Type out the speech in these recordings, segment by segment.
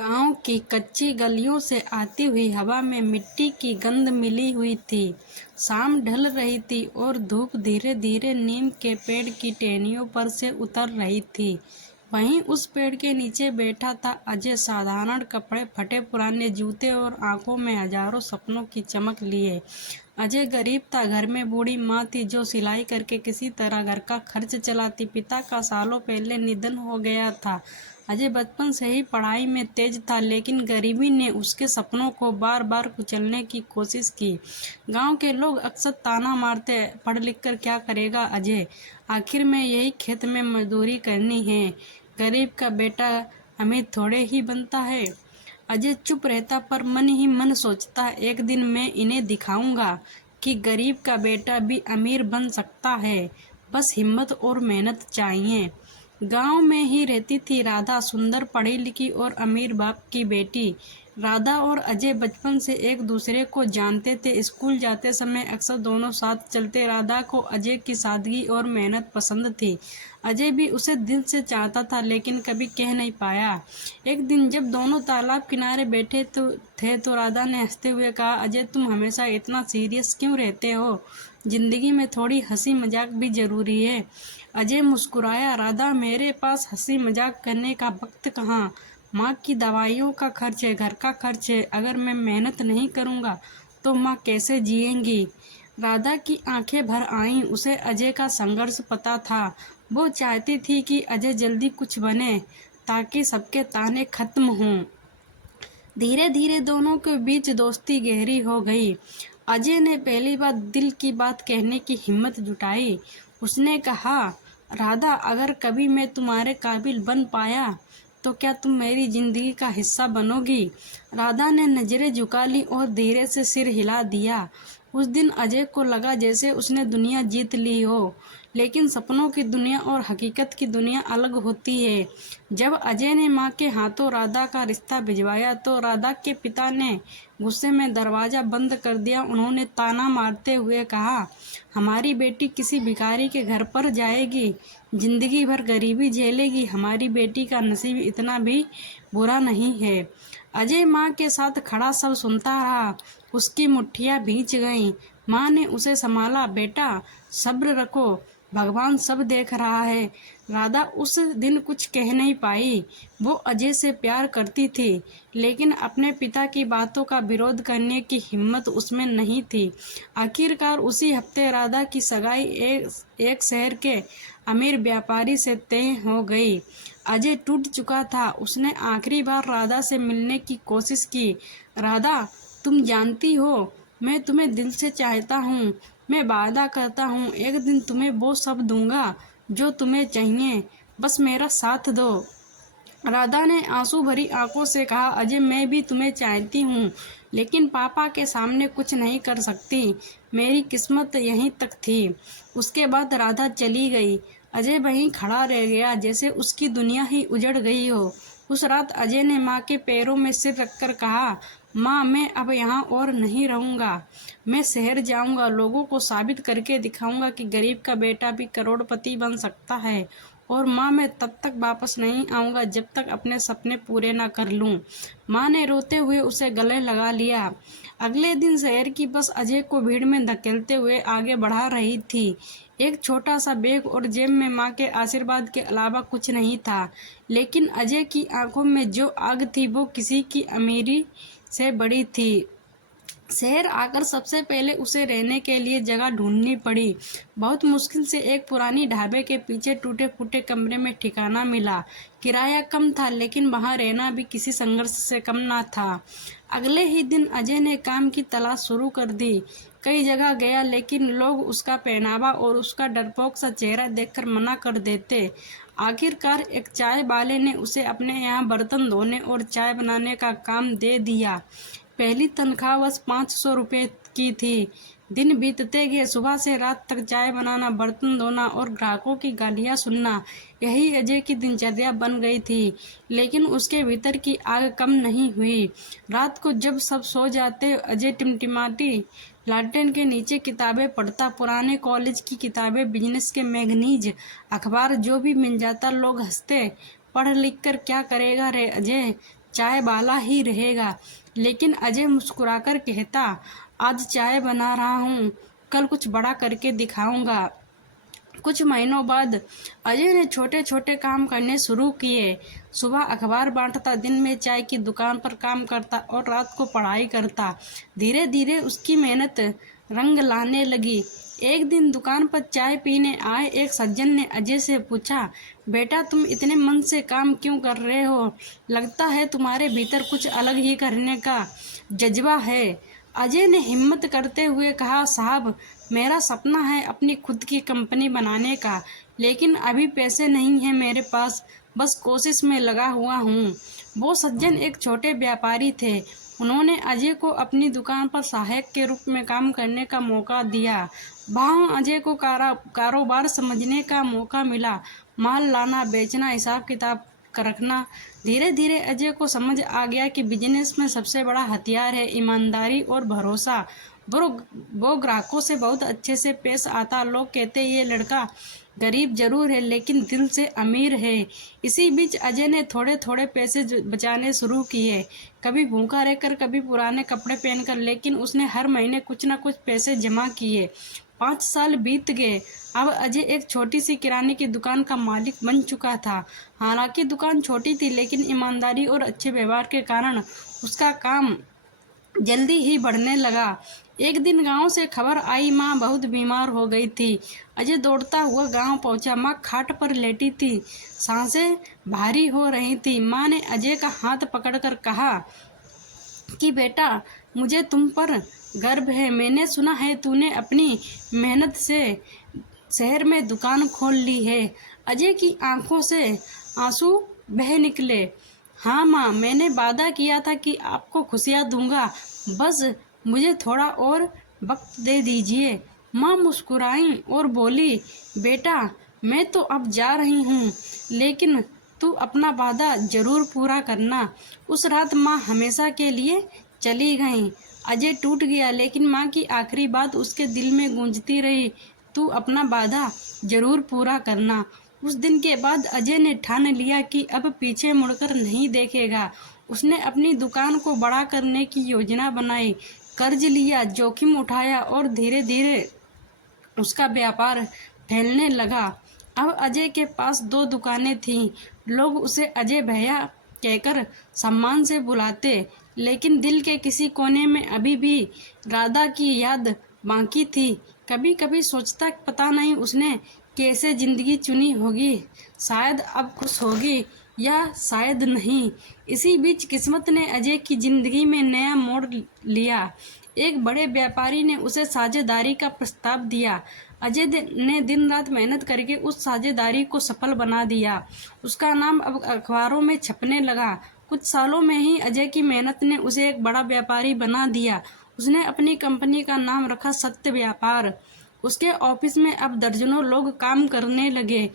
गांव की कच्ची गलियों से आती हुई हवा में मिट्टी की गंध मिली हुई थी। शाम ढल रही थी और धूप धीरे धीरे नीम के पेड़ की टहनियों पर से उतर रही थी। वहीं उस पेड़ के नीचे बैठा था अजय, साधारण कपड़े, फटे पुराने जूते और आंखों में हजारों सपनों की चमक लिए। अजय गरीब था। घर में बूढ़ी माँ थी जो सिलाई करके किसी तरह घर का खर्च चलाती। पिता का सालों पहले निधन हो गया था। अजय बचपन से ही पढ़ाई में तेज था, लेकिन गरीबी ने उसके सपनों को बार बार कुचलने की कोशिश की। गांव के लोग अक्सर ताना मारते, पढ़ लिख कर क्या करेगा अजय, आखिर में यही खेत में मजदूरी करनी है। गरीब का बेटा अमीर थोड़े ही बनता है। अजय चुप रहता, पर मन ही मन सोचता, एक दिन मैं इन्हें दिखाऊंगा कि गरीब का बेटा भी अमीर बन सकता है। बस हिम्मत और मेहनत चाहिए। गांव में ही रहती थी राधा, सुंदर, पढ़ी लिखी और अमीर बाप की बेटी। राधा और अजय बचपन से एक दूसरे को जानते थे। स्कूल जाते समय अक्सर दोनों साथ चलते। राधा को अजय की सादगी और मेहनत पसंद थी। अजय भी उसे दिल से चाहता था, लेकिन कभी कह नहीं पाया। एक दिन जब दोनों तालाब किनारे बैठे तो राधा ने हंसते हुए कहा, अजय तुम हमेशा इतना सीरियस क्यों रहते हो? जिंदगी में थोड़ी हंसी मजाक भी जरूरी है। अजय मुस्कुराया, राधा मेरे पास हंसी मजाक करने का वक्त कहाँ। माँ की दवाइयों का खर्च है, घर का खर्च है। अगर मैं मेहनत नहीं करूँगा तो माँ कैसे जिएंगी? राधा की आंखें भर आईं। उसे अजय का संघर्ष पता था। वो चाहती थी कि अजय जल्दी कुछ बने ताकि सबके ताने खत्म हों। धीरे धीरे दोनों के बीच दोस्ती गहरी हो गई। अजय ने पहली बार दिल की बात कहने की हिम्मत जुटाई। उसने कहा, राधा अगर कभी मैं तुम्हारे काबिल बन पाया तो क्या तुम मेरी जिंदगी का हिस्सा बनोगी? राधा ने नजरें झुका ली और धीरे से सिर हिला दिया। उस दिन अजय को लगा जैसे उसने दुनिया जीत ली हो। लेकिन सपनों की दुनिया और हकीकत की दुनिया अलग होती है। जब अजय ने माँ के हाथों राधा का रिश्ता भिजवाया तो राधा के पिता ने गुस्से में दरवाजा बंद कर दिया। उन्होंने ताना मारते हुए कहा, हमारी बेटी किसी भिखारी के घर पर जाएगी, जिंदगी भर गरीबी झेलेगी। हमारी बेटी का नसीब इतना भी बुरा नहीं है। अजय माँ के साथ खड़ा सब सुनता रहा। उसकी मुट्ठियाँ भींच गईं। माँ ने उसे संभाला, बेटा सब्र रखो, भगवान सब देख रहा है। राधा उस दिन कुछ कह नहीं पाई। वो अजय से प्यार करती थी, लेकिन अपने पिता की बातों का विरोध करने की हिम्मत उसमें नहीं थी। आखिरकार उसी हफ्ते राधा की सगाई एक शहर के अमीर व्यापारी से तय हो गई। अजय टूट चुका था। उसने आखिरी बार राधा से मिलने की कोशिश की। राधा, तुम जानती हो मैं तुम्हें दिल से चाहता हूँ। मैं वादा करता हूँ एक दिन तुम्हें वो सब दूंगा जो तुम्हें चाहिए, बस मेरा साथ दो। राधा ने आंसू भरी आंखों से कहा, अजय मैं भी तुम्हें चाहती हूँ, लेकिन पापा के सामने कुछ नहीं कर सकती। मेरी किस्मत यहीं तक थी। उसके बाद राधा चली गई। अजय वहीं खड़ा रह गया, जैसे उसकी दुनिया ही उजड़ गई हो। उस रात अजय ने माँ के पैरों में सिर रखकर कहा, माँ मैं अब यहाँ और नहीं रहूँगा। मैं शहर जाऊँगा, लोगों को साबित करके दिखाऊँगा कि गरीब का बेटा भी करोड़पति बन सकता है। और माँ मैं तब तक वापस नहीं आऊँगा जब तक अपने सपने पूरे ना कर लूँ। माँ ने रोते हुए उसे गले लगा लिया। अगले दिन शहर की बस अजय को भीड़ में धकेलते हुए आगे बढ़ा रही थी। एक छोटा सा बैग और जेब में माँ के आशीर्वाद के अलावा कुछ नहीं था। लेकिन अजय की आंखों में जो आग थी वो किसी की अमीरी से बड़ी थी। शहर आकर सबसे पहले उसे रहने के लिए जगह ढूंढनी पड़ी। बहुत मुश्किल से एक पुरानी ढाबे के पीछे टूटे फूटे कमरे में ठिकाना मिला। किराया कम था, लेकिन वहां रहना भी किसी संघर्ष से कम ना था। अगले ही दिन अजय ने काम की तलाश शुरू कर दी। कई जगह गया, लेकिन लोग उसका पहनावा और उसका डरपोक सा चेहरा देखकर मना कर देते। आखिरकार एक चाय वाले ने उसे अपने यहाँ बर्तन धोने और चाय बनाने का काम दे दिया। पहली तनख्वाह बस 500 रुपये की थी। दिन बीतते गए। सुबह से रात तक चाय बनाना, बर्तन धोना और ग्राहकों की गालियाँ सुनना, यही अजय की दिनचर्या बन गई थी। लेकिन उसके भीतर की आग कम नहीं हुई। रात को जब सब सो जाते, अजय टिमटिमाती लालटेन के नीचे किताबें पढ़ता। पुराने कॉलेज की किताबें, बिजनेस के मैगजीन, अखबार जो भी मिल जाता। लोग हंसते, पढ़ लिख कर क्या करेगा रे अजय, चाय वाला ही रहेगा। लेकिन अजय मुस्कुराकर कहता, आज चाय बना रहा हूँ, कल कुछ बड़ा करके दिखाऊंगा। कुछ महीनों बाद अजय ने छोटे छोटे काम करने शुरू किए। सुबह अखबार बांटता, दिन में चाय की दुकान पर काम करता और रात को पढ़ाई करता। धीरे धीरे उसकी मेहनत रंग लाने लगी। एक दिन दुकान पर चाय पीने आए एक सज्जन ने अजय से पूछा, बेटा तुम इतने मन से काम क्यों कर रहे हो? लगता है तुम्हारे भीतर कुछ अलग ही करने का जज्बा है। अजय ने हिम्मत करते हुए कहा, साहब मेरा सपना है अपनी खुद की कंपनी बनाने का, लेकिन अभी पैसे नहीं है मेरे पास, बस कोशिश में लगा हुआ हूँ। वो सज्जन एक छोटे व्यापारी थे। उन्होंने अजय को अपनी दुकान पर सहायक के रूप में काम करने का मौका दिया। वहाँ अजय को कारोबार समझने का मौका मिला। माल लाना, बेचना, हिसाब किताब रखना। धीरे धीरे अजय को समझ आ गया कि बिजनेस में सबसे बड़ा हथियार है ईमानदारी और भरोसा। वो ग्राहकों से बहुत अच्छे से पेश आता। लोग कहते ये लड़का गरीब जरूर है लेकिन दिल से अमीर है। इसी बीच अजय ने थोड़े थोड़े पैसे बचाने शुरू किए, कभी भूखा रहकर, कभी पुराने कपड़े पहनकर, लेकिन उसने हर महीने कुछ न कुछ पैसे जमा किए। 5 साल बीत गए। अब अजय एक छोटी सी किराने की दुकान का मालिक बन चुका था। हालांकि दुकान छोटी थी, लेकिन ईमानदारी और अच्छे व्यवहार के कारण उसका काम जल्दी ही बढ़ने लगा। एक दिन गांव से खबर आई, माँ बहुत बीमार हो गई थी। अजय दौड़ता हुआ गांव पहुंचा। माँ खाट पर लेटी थी, सांसें भारी हो रही थी। माँ ने अजय का हाथ पकड़कर कहा कि बेटा, मुझे तुम पर गर्व है। मैंने सुना है तूने अपनी मेहनत से शहर में दुकान खोल ली है। अजय की आंखों से आंसू बह निकले। हाँ माँ, मैंने वादा किया था कि आपको खुशियाँ दूंगा, बस मुझे थोड़ा और वक्त दे दीजिए। माँ मुस्कुराई और बोली, बेटा मैं तो अब जा रही हूँ, लेकिन तू अपना वादा जरूर पूरा करना। उस रात माँ हमेशा के लिए चली गईं। अजय टूट गया, लेकिन माँ की आखिरी बात उसके दिल में गूंजती रही, तू अपना वादा जरूर पूरा करना। उस दिन के बाद अजय ने ठान लिया कि अब पीछे मुड़कर नहीं देखेगा। उसने अपनी दुकान को बड़ा करने की योजना बनाई, कर्ज लिया, जोखिम उठाया और धीरे धीरे उसका व्यापार फैलने लगा। अब अजय के पास 2 दुकानें थीं। लोग उसे अजय भैया कहकर सम्मान से बुलाते, लेकिन दिल के किसी कोने में अभी भी राधा की याद बाकी थी। कभी कभी सोचता, पता नहीं उसने कैसे जिंदगी चुनी होगी, शायद अब खुश होगी या शायद नहीं। इसी बीच किस्मत ने अजय की जिंदगी में नया मोड़ लिया। एक बड़े व्यापारी ने उसे साझेदारी का प्रस्ताव दिया। अजय ने दिन रात मेहनत करके उस साझेदारी को सफल बना दिया। उसका नाम अब अखबारों में छपने लगा। कुछ सालों में ही अजय की मेहनत ने उसे एक बड़ा व्यापारी बना दिया। उसने अपनी कंपनी का नाम रखा सत्य व्यापार। उसके ऑफिस में अब दर्जनों लोग काम करने लगे।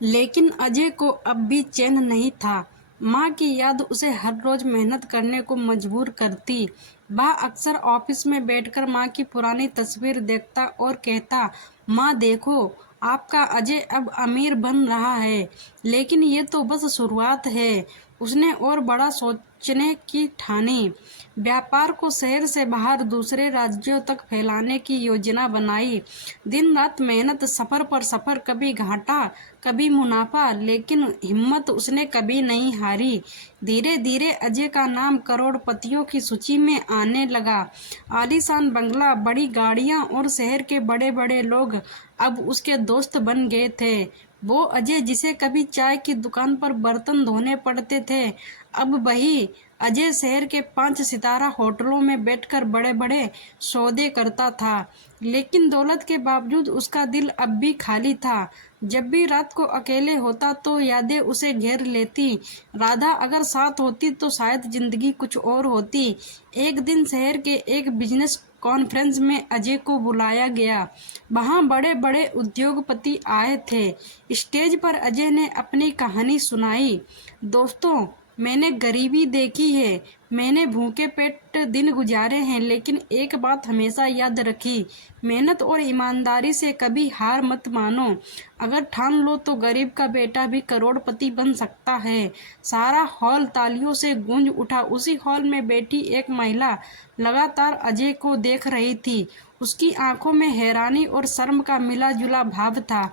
लेकिन अजय को अब भी चैन नहीं था। माँ की याद उसे हर रोज मेहनत करने को मजबूर करती। वह अक्सर ऑफिस में बैठकर माँ की पुरानी तस्वीर देखता और कहता, माँ देखो, आपका अजय अब अमीर बन रहा है, लेकिन ये तो बस शुरुआत है। उसने और बड़ा सोचने की ठानी। व्यापार को शहर से बाहर दूसरे राज्यों तक फैलाने की योजना बनाई। दिन रात मेहनत, सफर पर सफर, कभी घाटा कभी मुनाफा, लेकिन हिम्मत उसने कभी नहीं हारी। धीरे धीरे अजय का नाम करोड़पतियों की सूची में आने लगा। आलीशान बंगला, बड़ी गाड़ियां और शहर के बड़े बड़े लोग अब उसके दोस्त बन गए थे। वो अजय जिसे कभी चाय की दुकान पर बर्तन धोने पड़ते थे, अब वही अजय शहर के 5 सितारा होटलों में बैठकर बड़े बड़े सौदे करता था। लेकिन दौलत के बावजूद उसका दिल अब भी खाली था। जब भी रात को अकेले होता तो यादें उसे घेर लेती। राधा अगर साथ होती तो शायद जिंदगी कुछ और होती। एक दिन शहर के एक बिजनेस कॉन्फ्रेंस में अजय को बुलाया गया। वहाँ बड़े बड़े उद्योगपति आए थे। स्टेज पर अजय ने अपनी कहानी सुनाई। दोस्तों, मैंने गरीबी देखी है, मैंने भूखे पेट दिन गुजारे हैं, लेकिन एक बात हमेशा याद रखी, मेहनत और ईमानदारी से कभी हार मत मानो। अगर ठान लो तो गरीब का बेटा भी करोड़पति बन सकता है। सारा हॉल तालियों से गूंज उठा। उसी हॉल में बैठी एक महिला लगातार अजय को देख रही थी। उसकी आंखों में हैरानी और शर्म का मिला जुला भाव था।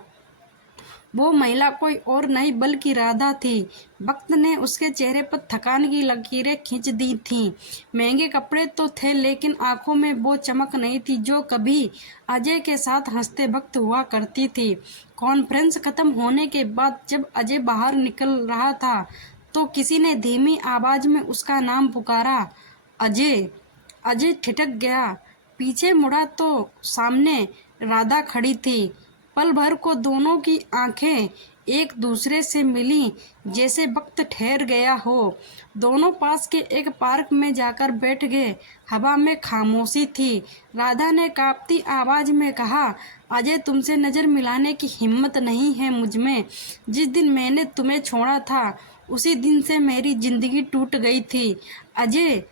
वो महिला कोई और नहीं बल्कि राधा थी। वक्त ने उसके चेहरे पर थकान की लकीरें खींच दी थीं। महंगे कपड़े तो थे, लेकिन आंखों में वो चमक नहीं थी जो कभी अजय के साथ हंसते वक्त हुआ करती थी। कॉन्फ्रेंस खत्म होने के बाद जब अजय बाहर निकल रहा था तो किसी ने धीमी आवाज में उसका नाम पुकारा, अजय। अजय ठिठक गया। पीछे मुड़ा तो सामने राधा खड़ी थी। पल भर को दोनों की आंखें एक दूसरे से मिली, जैसे वक्त ठहर गया हो। दोनों पास के एक पार्क में जाकर बैठ गए। हवा में खामोशी थी। राधा ने कांपती आवाज में कहा, अजय, तुमसे नजर मिलाने की हिम्मत नहीं है मुझ में। जिस दिन मैंने तुम्हें छोड़ा था उसी दिन से मेरी जिंदगी टूट गई थी। अजय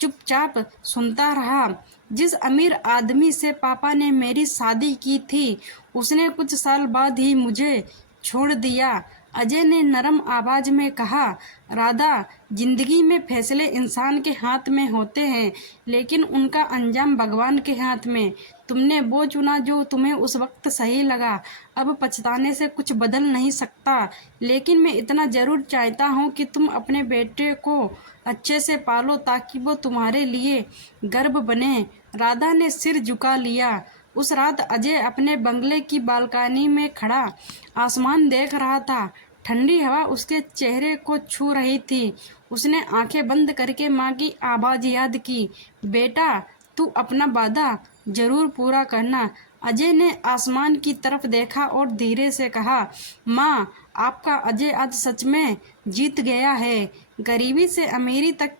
चुपचाप सुनता रहा। जिस अमीर आदमी से पापा ने मेरी शादी की थी उसने कुछ साल बाद ही मुझे छोड़ दिया। अजय ने नरम आवाज में कहा, राधा, जिंदगी में फैसले इंसान के हाथ में होते हैं, लेकिन उनका अंजाम भगवान के हाथ में। तुमने वो चुना जो तुम्हें उस वक्त सही लगा। अब पछताने से कुछ बदल नहीं सकता, लेकिन मैं इतना जरूर चाहता हूँ कि तुम अपने बेटे को अच्छे से पालो ताकि वो तुम्हारे लिए गर्व बने। राधा ने सिर झुका लिया। उस रात अजय अपने बंगले की बालकनी में खड़ा आसमान देख रहा था। ठंडी हवा उसके चेहरे को छू रही थी। उसने आंखें बंद करके माँ की आवाज याद की, बेटा, तू अपना वादा जरूर पूरा करना। अजय ने आसमान की तरफ देखा और धीरे से कहा, माँ, आपका अजय आज सच में जीत गया है। गरीबी से अमीरी तक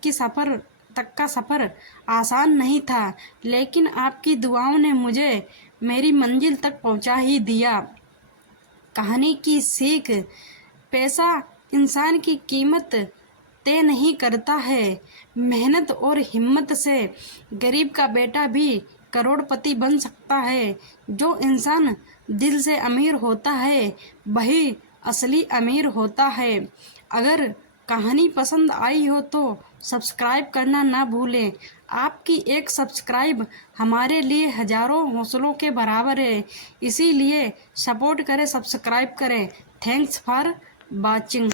का सफ़र आसान नहीं था, लेकिन आपकी दुआओं ने मुझे मेरी मंजिल तक पहुंचा ही दिया। कहानी की सीख, पैसा इंसान की कीमत तय नहीं करता है। मेहनत और हिम्मत से गरीब का बेटा भी करोड़पति बन सकता है। जो इंसान दिल से अमीर होता है वही असली अमीर होता है। अगर कहानी पसंद आई हो तो सब्सक्राइब करना ना भूलें। आपकी एक सब्सक्राइब हमारे लिए हजारों हौसलों के बराबर है, इसीलिए सपोर्ट करें, सब्सक्राइब करें। Thanks for watching.